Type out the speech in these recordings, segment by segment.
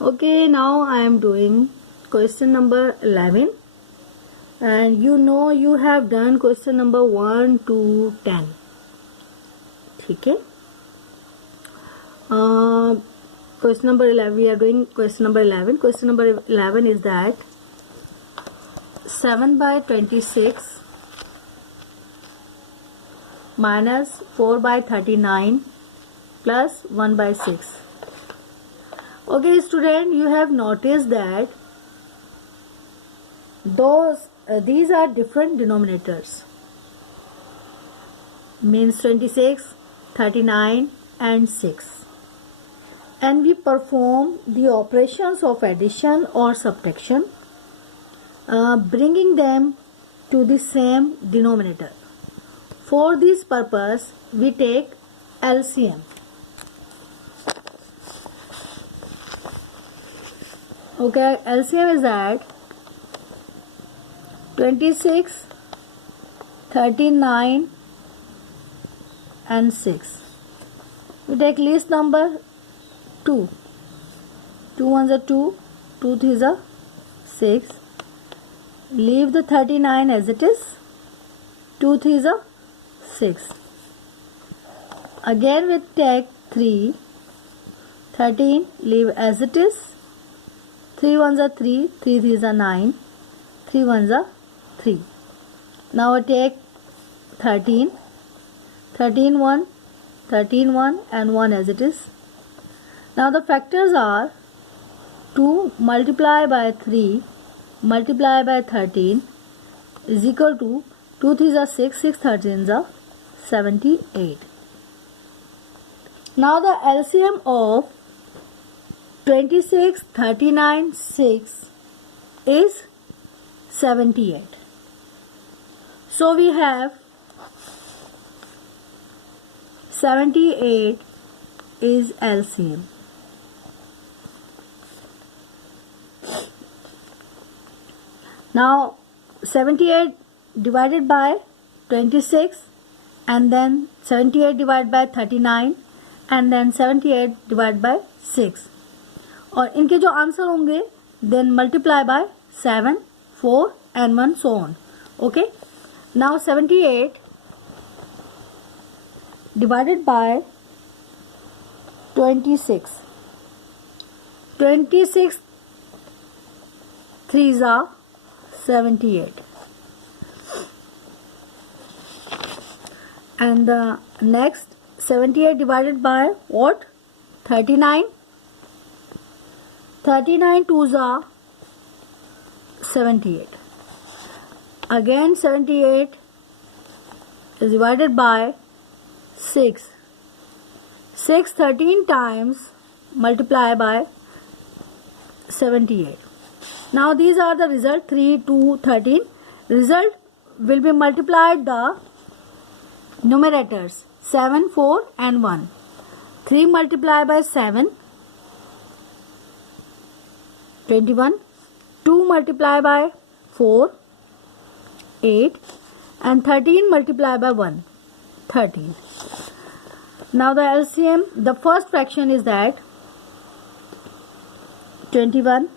Okay, now I am doing question number 11, and you have done question number 1 to 10. ठीक है. Question number 11, we are doing question number 11. Question number 11 is that 7 by 26 minus 4 by 39 plus 1 by 6. Okay, student, you have noticed that these are different denominators, means 26, 39 and 6, and we perform the operations of addition or subtraction, bringing them to the same denominator. For this purpose we take LCM. Okay, LCM is that 26, 39 and 6. We take least number 2. 2 ones are 2, 2 threes are 6. Leave the 39 as it is. 2 threes are 6. Again we take 3. 13, leave as it is. 3 ones are 3, 3 threes are 9, 3 ones are 3. Now I take 13, 13 1, 13 1 and 1 as it is. Now the factors are 2 multiplied by 3 multiplied by 13 is equal to 2 threes are 6, 6 13s are 78. Now the LCM of 26, 39, 6 is 78. So we have 78 is LCM. Now 78 divided by 26 and then 78 divided by 39 and then 78 divided by 6. और इनके जो answer होंगे then multiply by 7, 4 and 1 so on. Okay, now 78 divided by 26. 26 threes are 78. And the next 78 divided by what? 39. 39 twos are 78. Again 78 is divided by 6. 6 13 times multiply by 78. Now these are the result 3, 2, 13. Result will be multiplied the numerators 7, 4 and 1. 3 multiplied by 7, 21. 2 multiplied by 4, 8. And 13 multiplied by 1, 13. Now the LCM, the first fraction is that 21.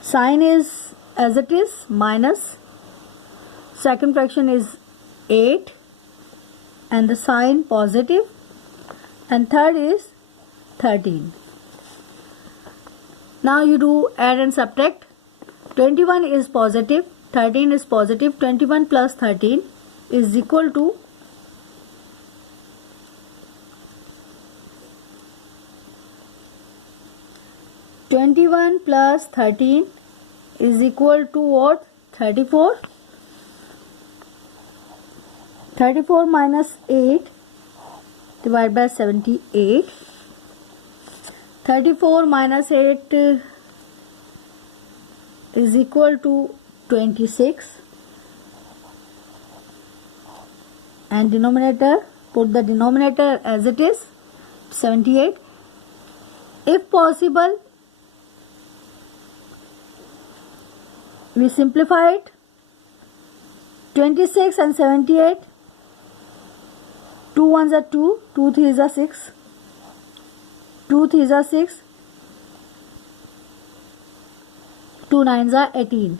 Sign is as it is, minus. Second fraction is 8 and the sign positive. And third is 13. Now you do add and subtract. 21 is positive, 13 is positive. 21 plus 13 is equal to 21 plus 13 is equal to what? 34. 34 minus 8 divided by 78. 34 minus 8 is equal to 26. And denominator, put the denominator as it is, 78. If possible, we simplify it. 26 and 78. 2 ones are 2, 2 threes are 6, 2 threes are 6, 2 9s are 18.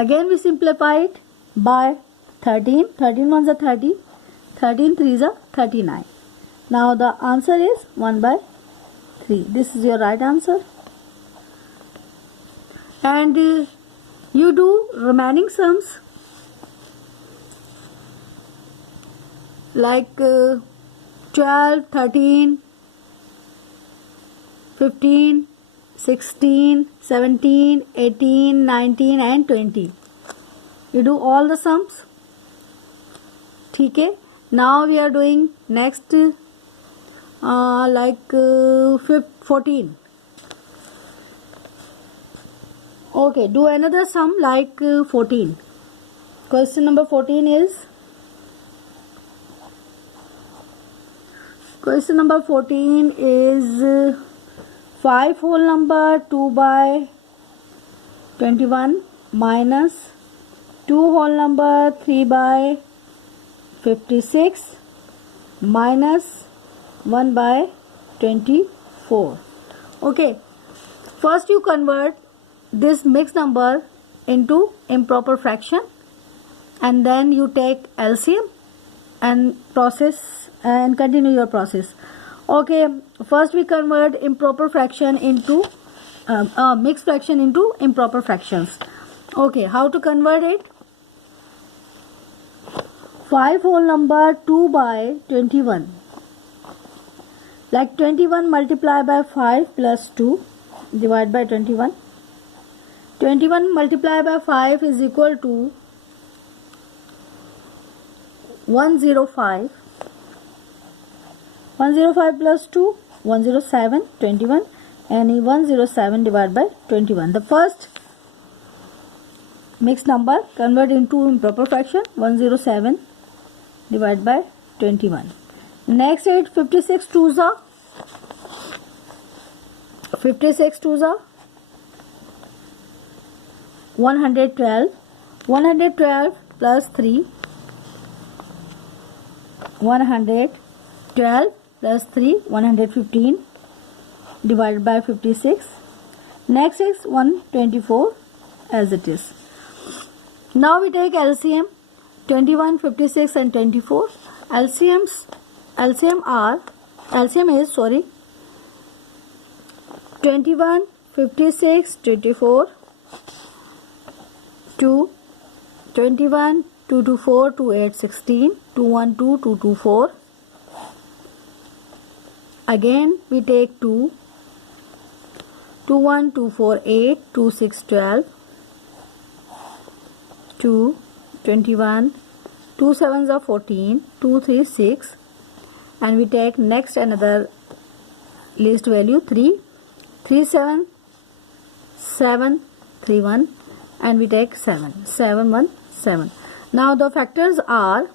Again we simplify it by 13. 13 ones are 30. 13 3s are 39. Now the answer is 1 by 3. This is your right answer. And you do remaining sums like 12, 13, 15, 16, 17, 18, 19 and 20. You do all the sums. Okay. Now we are doing next 14. Okay, do another sum like 14. Question number 14 is 5 whole number 2 by 21 minus 2 whole number 3 by 56 minus 1 by 24. Okay, first you convert this mixed number into improper fraction and then you take LCM and process and continue your process. Okay, first we convert improper fraction into mixed fraction into improper fractions. Okay, how to convert it? 5 whole number 2 by 21. Like 21 multiplied by 5 plus 2 divided by 21. 21 multiplied by 5 is equal to 105. 105 plus 2, 107, 21 and 107 divided by 21. The first mixed number convert into improper fraction 107 divided by 21. Next is 56 twos are 112. 112 plus 3, 112 plus 3, 115 divided by 56. Next is 124 as it is. Now we take LCM 21, 56 and 24. LCM is 21, 56, 24, 2, 21, 2 to 4, 2, 8, 16, 2, 1, 2, 2, 2, 4. Again we take 2, 2, 1, 2, 4, 8, 2, 6, 12, 2, 21, 2 7s are 14, 2, 3, 6 and we take next another least value 3, 3, 7, 7, 3, 1 and we take 7, 7, 1, 7. Now the factors are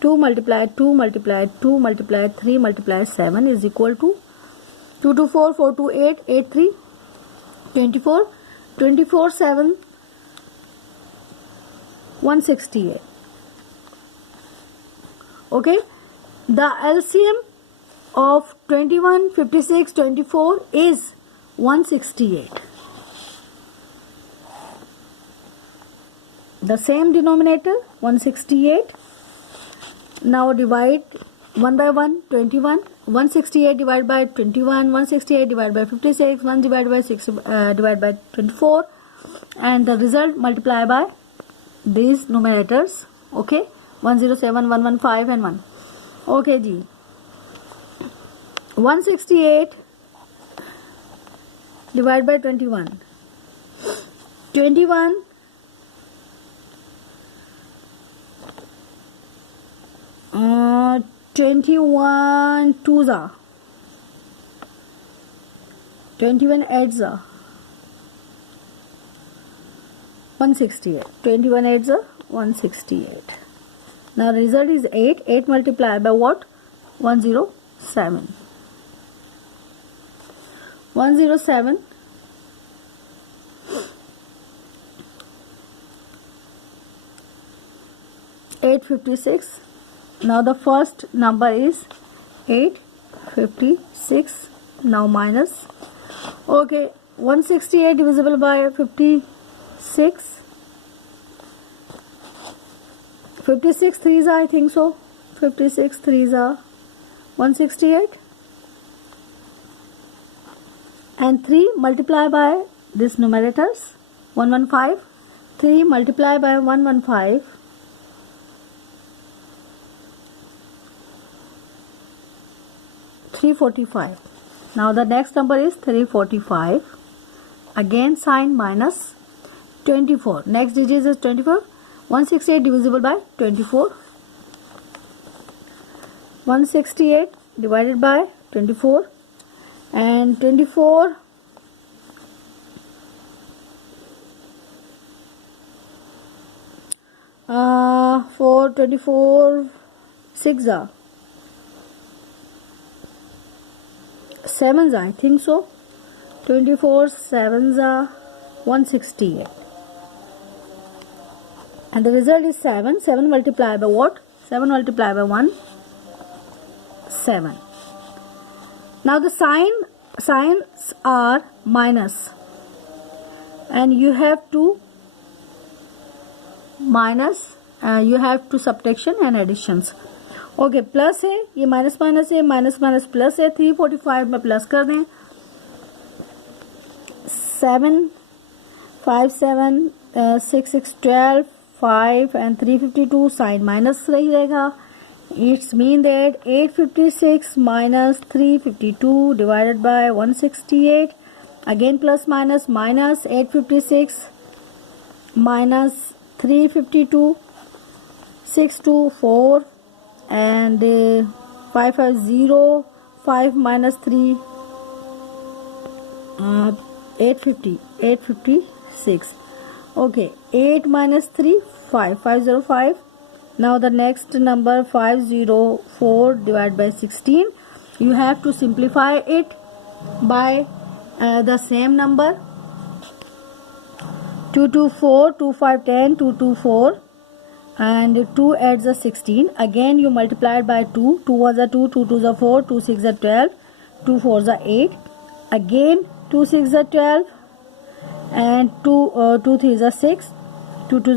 2 multiplied 2 multiplied 2 multiplied 3 multiplied 7 is equal to 2 to 4, 4 to 8, 8, 3, 24, 24, 7, 168. Okay, the LCM of 21, 56, 24 is 168. The same denominator 168. Now divide 1 by 1, 21, 168 divided by 21, 168 divided by 56, 1 divided by 6 divided by 24 and the result multiply by these numerators. Okay, 107, 115 and 1. Okay ji, 168 divided by 21, 21 21 twos are 21 eights are 168. 21 eights are 168. Now result is 8. 8 multiplied by what? 107. 107 856. Now the first number is 856. Now minus. Okay, 168 divisible by 56. 56 threes are, I think so. 56 threes are 168. And 3 multiply by this numerators 115. 3 multiply by 115. 345. Now the next number is 345. Again sign minus 24. Next digit is 24. 168 divisible by 24. 168 divided by 24. And 24 for 24 6 are 7s, I think so. 24 7s are 168. And the result is 7. 7 multiplied by what? 7 multiplied by 1, 7. Now the signs are minus. And you have to minus, you have to subtraction and additions. Okay plus है, ये minus minus है, minus minus plus है. 345 में plus कर दें. 7 5 7 6 6 12 5 and 352 sign minus रही रहेगा. It's mean that 856 minus 352 divided by 168. Again plus minus minus 856 minus 352 624 and 550 5 minus 3 856. Okay, 8 minus 3 5 505. Now the next number 504 divided by 16. You have to simplify it by the same number. 224 25 10 224. And 2 adds a 16. Again you multiply it by 2. 2 was a 2, 2 2 is a 4, 2 6 is a 12, 2 4 is a 8. Again 2 6 is a 12, and 2 3 is a 6, 2 2 is a